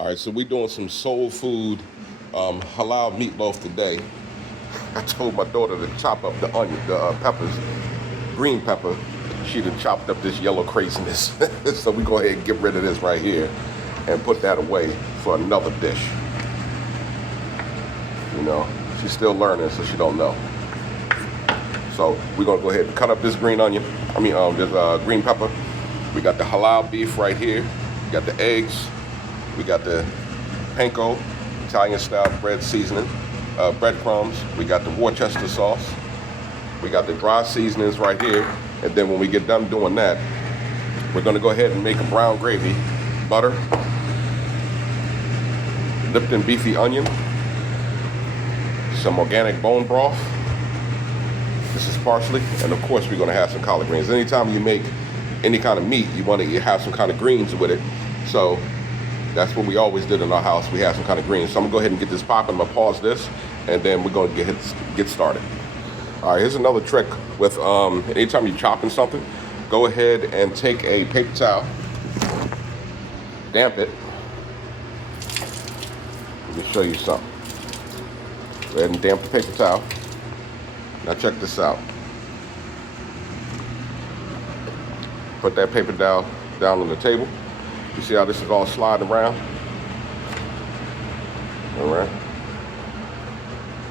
All right, so we're doing some soul food halal meatloaf today. I told my daughter to chop up the onion, the peppers, green pepper. She'd have chopped up this yellow craziness. So we go ahead and get rid of this right here and put that away for another dish. You know, she's still learning, so she don't know. So we're gonna go ahead and cut up this green onion. This green pepper. We got the halal beef right here. We got the eggs. We got the panko, Italian-style bread seasoning, breadcrumbs. We got the Worcester sauce. We got the dry seasonings right here. And then when we get done doing that, we're gonna go ahead and make a brown gravy, butter, Lipton beefy onion, some organic bone broth. This is parsley, and of course we're gonna have some collard greens. Anytime you make any kind of meat, you want to have some kind of greens with it. So that's what we always did in our house. We had some kind of greens. So I'm gonna go ahead and get this popping. I'm gonna pause this, and then we're gonna get started. All right, here's another trick with anytime you're chopping something, go ahead and take a paper towel, damp it. Let me show you something. Go ahead and damp the paper towel. Now check this out. Put that paper down on the table. You see how this is all sliding around? All right.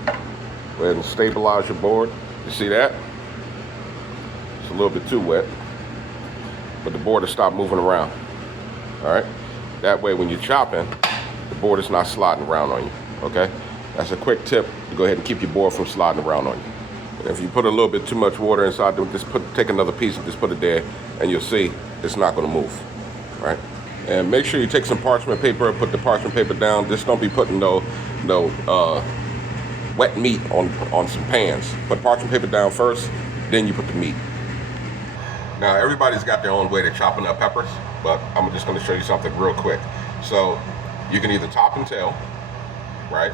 Go ahead and stabilize your board. You see that? It's a little bit too wet, but the board will stop moving around. All right. That way, when you're chopping, the board is not sliding around on you. Okay. That's a quick tip to go ahead and keep your board from sliding around on you. And if you put a little bit too much water inside, take another piece and just put it there, and you'll see it's not going to move. Right. And make sure you take some parchment paper, put the parchment paper down. Just don't be putting no wet meat on some pans. Put parchment paper down first, then you put the meat. Now everybody's got their own way to chopping up peppers, but I'm just going to show you something real quick. So you can either top and tail, right?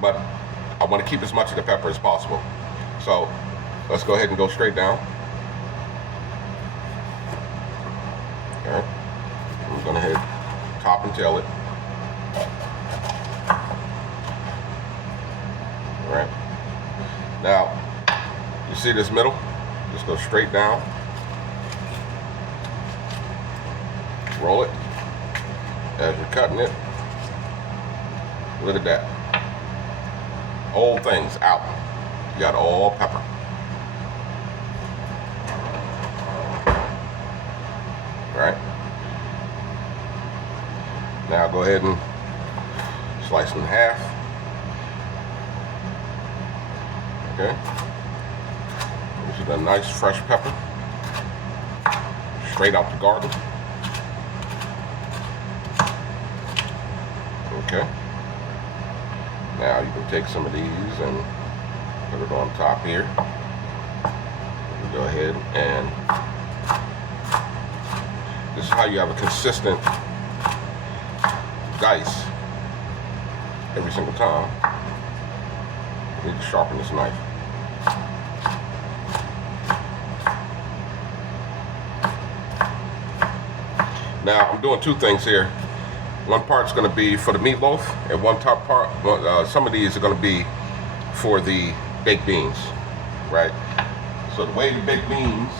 But I want to keep as much of the pepper as possible. So let's go ahead and go straight down. All right. I'm going to hit top and tail it. All right. Now, you see this middle? Just go straight down. Roll it as you're cutting it. Look at that. All things out. You got all pepper. All right. Now go ahead and slice in half. Okay. This is a nice fresh pepper, straight out the garden. Okay. Now you can take some of these and put it on top here. Go ahead and this is how you have a consistent dice every single time. You need to sharpen this knife. Now I'm doing two things here. One part's going to be for the meatloaf, and one top part, some of these are going to be for the baked beans, right? So the way you bake beans,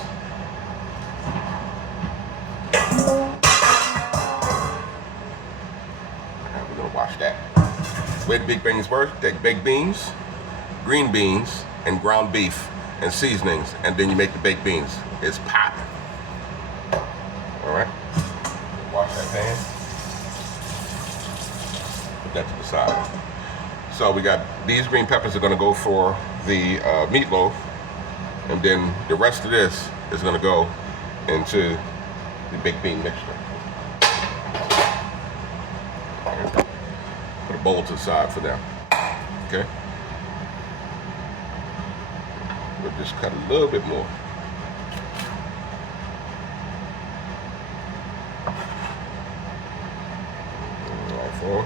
we're going to wash that. The way the baked beans work, take baked beans, green beans, and ground beef and seasonings, and then you make the baked beans. It's pop. All right. Wash that pan. Put that to the side. So we got these green peppers are going to go for the meatloaf, and then the rest of this is going to go into the baked bean mixture. Right. Put a bowl to the side for them. Okay. We'll just cut a little bit more. All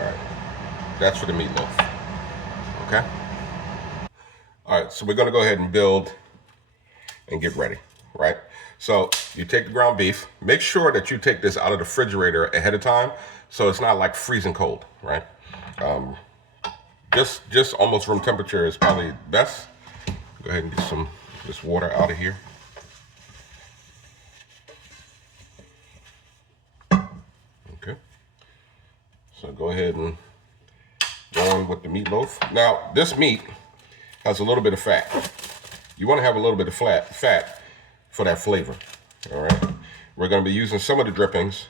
right. That's for the meatloaf. Okay? All right, so we're gonna go ahead and build and get ready, right? So you take the ground beef. Make sure that you take this out of the refrigerator ahead of time, so it's not like freezing cold, right? Just almost room temperature is probably best. Go ahead and get some this water out of here. Okay. So go ahead and go on with the meatloaf. Now this meat has a little bit of fat. You want to have a little bit of fat for that flavor. All right. We're going to be using some of the drippings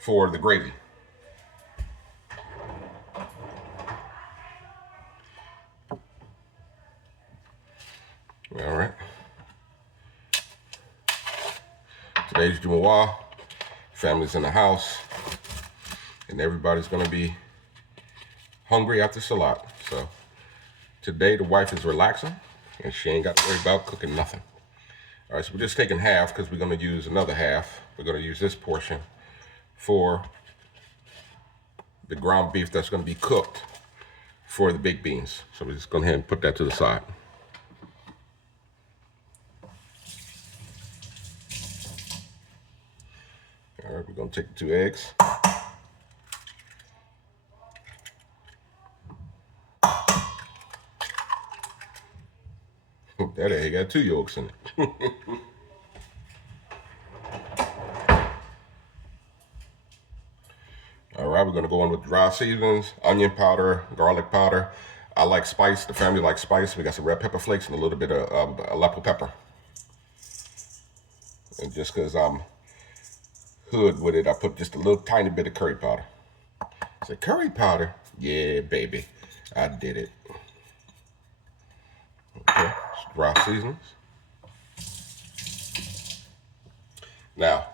for the gravy. All right. Today's Jumu'ah. Family's in the house, and everybody's going to be hungry after Salat. So today the wife is relaxing, and she ain't got to worry about cooking nothing. All right, so we're just taking half because we're going to use another half. We're going to use this portion for the ground beef that's going to be cooked for the baked beans. So we're just going to go ahead and put that to the side. All right, we're going to take the 2 eggs. That egg got 2 yolks in it. All right, we're going to go in with dry seasonings, onion powder, garlic powder. I like spice. The family likes spice. We got some red pepper flakes and a little bit of Aleppo pepper. And just because I'm hood with it, I put just a little tiny bit of curry powder. I said, curry powder? Yeah, baby. I did it. Okay, dry seasonings. Now,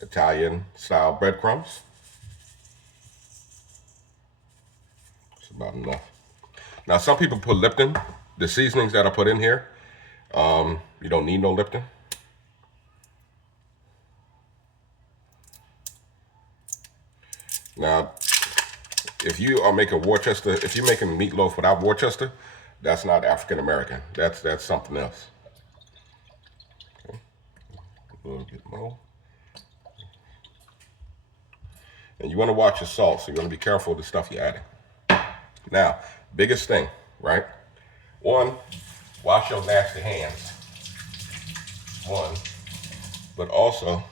Italian style breadcrumbs. It's about enough. Now, some people put Lipton. The seasonings that I put in here, you don't need no Lipton. Now, if you are making Worcester, if you're making meatloaf without Worcester, that's not African American. That's something else. Okay. A little bit more. And you want to watch your salt, so you want to be careful with the stuff you're adding. Now, biggest thing, right? 1, wash your nasty hands. 1, but also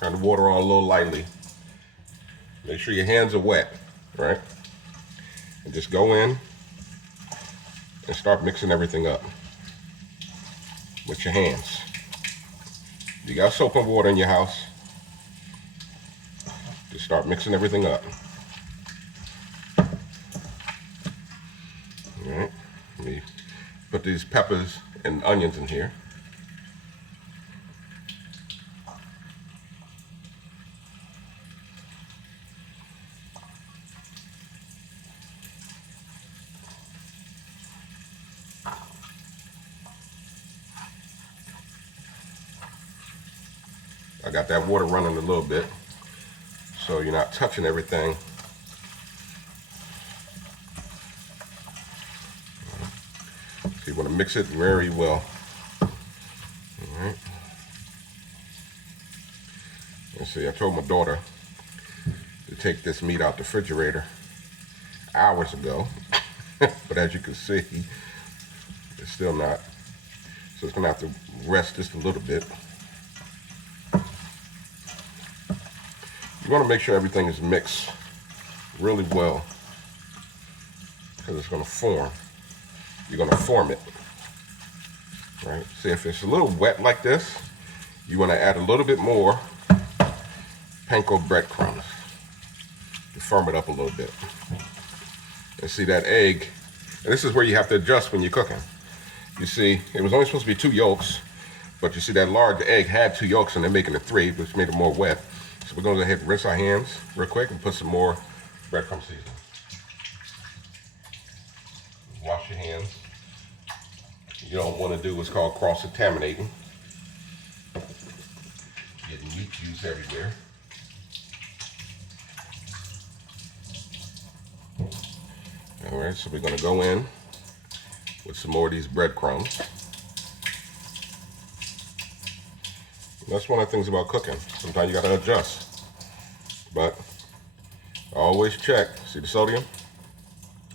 turn the water on a little lightly. Make sure your hands are wet, right? And just go in and start mixing everything up with your hands. You got soap and water in your house. Just start mixing everything up. All right, let me put these peppers and onions in here. I got that water running a little bit, so you're not touching everything. So you want to mix it very well. All right. Let's see, I told my daughter to take this meat out the refrigerator hours ago, but as you can see, it's still not. So it's gonna have to rest just a little bit. You want to make sure everything is mixed really well, because it's going to form. You're going to form it, right? See, if it's a little wet like this, you want to add a little bit more panko breadcrumbs to firm it up a little bit. And see that egg, and this is where you have to adjust when you're cooking. You see, it was only supposed to be 2 yolks, but you see that large egg had 2 yolks and they're making it 3, which made it more wet. So we're going to go ahead and rinse our hands real quick and put some more breadcrumb seasoning. Wash your hands. You don't want to do what's called cross-contaminating. Getting meat juice everywhere. All right, so we're gonna go in with some more of these breadcrumbs. And that's one of the things about cooking. Sometimes you gotta adjust. But always check. See the sodium?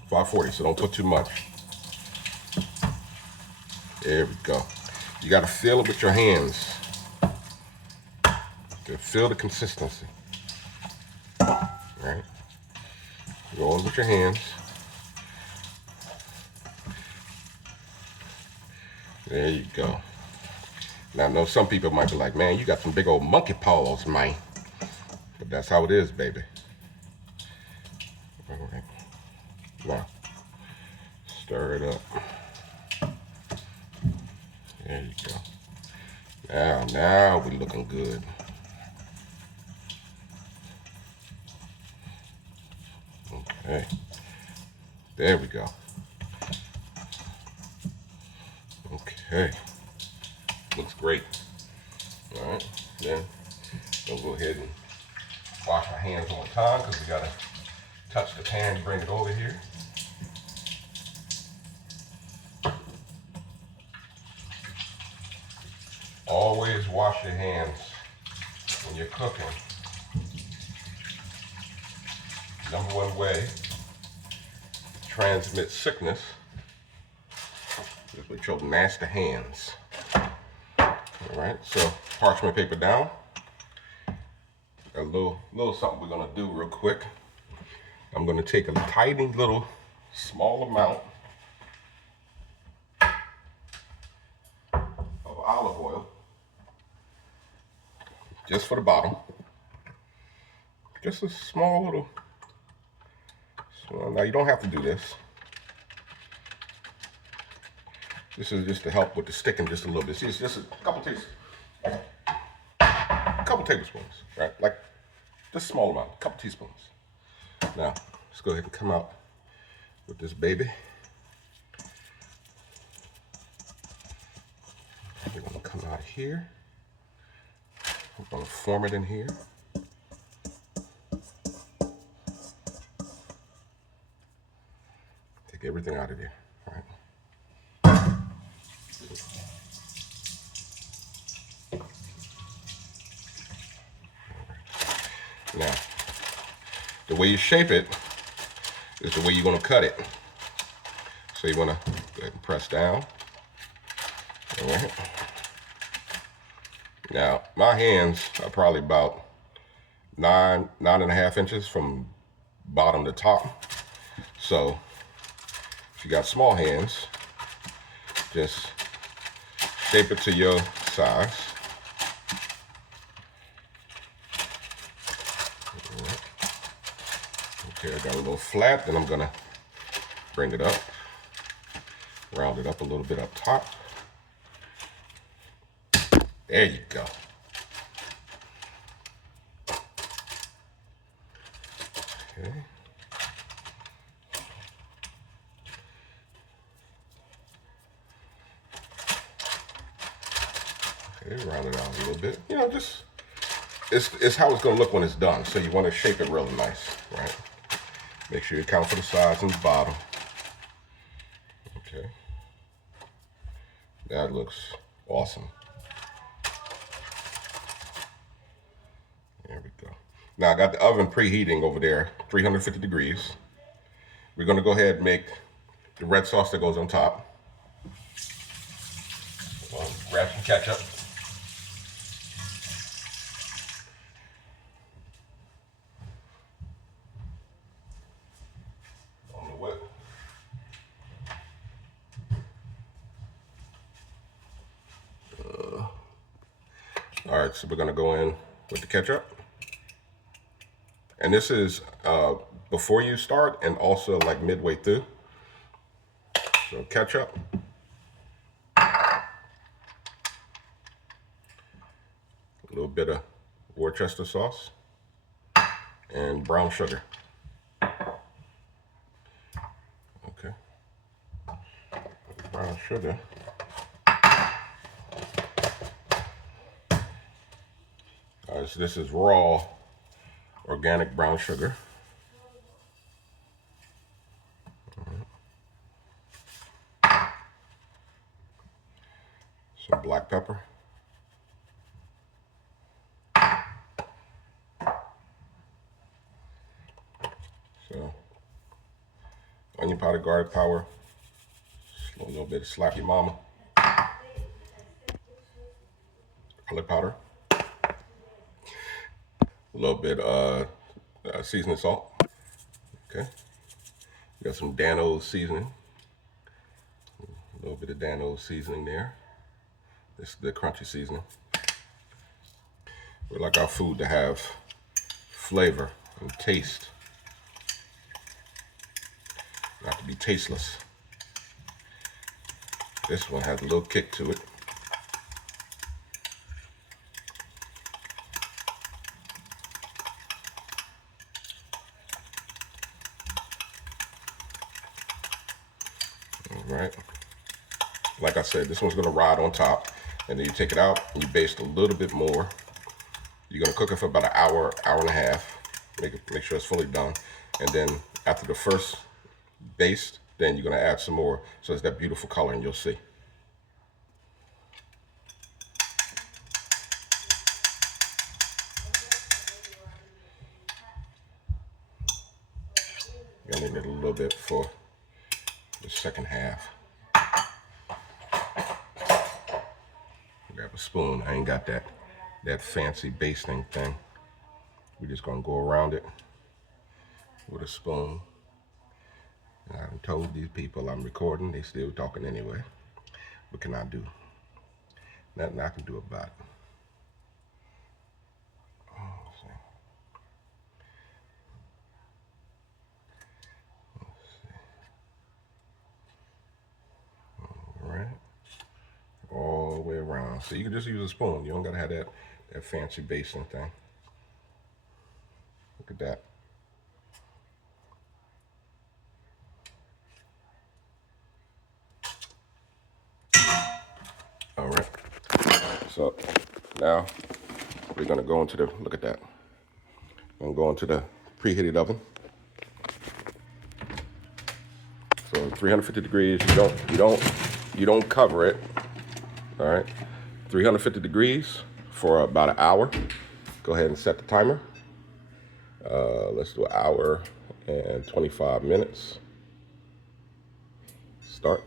540, so don't put too much. There we go. You gotta feel it with your hands. You feel the consistency. All right? Go in with your hands. There you go. Now, I know some people might be like, man, you got some big old monkey paws, man. But that's how it is, baby. All right. Now, stir it up. There you go. Now we're looking good. Okay. There we go. Okay. Looks great. All right. Then we'll go ahead and wash our hands one time because we got to touch the pan and bring it over here. Always wash your hands when you're cooking. Number one way to transmit sickness is with your nasty hands. All right, so parchment paper down. A little something we're gonna do real quick. I'm gonna take a tiny little small amount of olive oil, just for the bottom. Just a small little. So now you don't have to do this. This is just to help with the sticking just a little bit. See, it's just a couple tablespoons, right? Like just a small amount, a couple teaspoons. Now, let's go ahead and come out with this baby. We're gonna come out here. We're gonna form it in here. Take everything out of there, all right? Now, the way you shape it is the way you're gonna cut it. So you wanna go ahead and press down. All right. Now, my hands are probably about 9.5 inches from bottom to top. So, if you got small hands, just shape it to your size. Okay, I got a little flat, then I'm gonna bring it up, round it up a little bit up top. There you go. Okay. Okay, round it out a little bit. You know, just it's how it's gonna look when it's done. So you want to shape it really nice, right? Make sure you account for the sides and the bottom. Okay. That looks awesome. There we go. Now I got the oven preheating over there, 350 degrees. We're gonna go ahead and make the red sauce that goes on top. Grab some ketchup. On the whip. All right, so we're gonna go in with the ketchup. And this is before you start and also like midway through. So ketchup. A little bit of Worcester sauce and brown sugar. Okay. Brown sugar. All right, so this is raw organic brown sugar. All right. black pepper. So, onion powder, garlic powder, a little bit of slappy mama, garlic powder, a little bit seasoning salt. Okay, got some Dano's seasoning, a little bit of Dano's seasoning there. This is the crunchy seasoning. We like our food to have flavor and taste, not to be tasteless. This one has a little kick to it. All right. Like I said, this one's gonna ride on top, and then you take it out and you baste a little bit more. You're gonna cook it for about an hour, hour and a half. Make sure it's fully done. And then after the first baste, then you're gonna add some more, so it's that beautiful color, and you'll see. You're gonna need it a little bit for the second half. Grab a spoon. I ain't got that fancy basting thing. We're just gonna go around it with a spoon. I done told these people I'm recording, they still talking anyway. What can I do? Nothing I can do about it. Let's see. All right. All the way around. So you can just use a spoon. You don't gotta have that fancy basting thing. Look at that. All right. So now we're gonna go into the, look at that. I'm gonna go into the preheated oven. So 350 degrees. You don't cover it. All right. 350 degrees for about an hour. Go ahead and set the timer. Let's do an hour and 25 minutes. Start.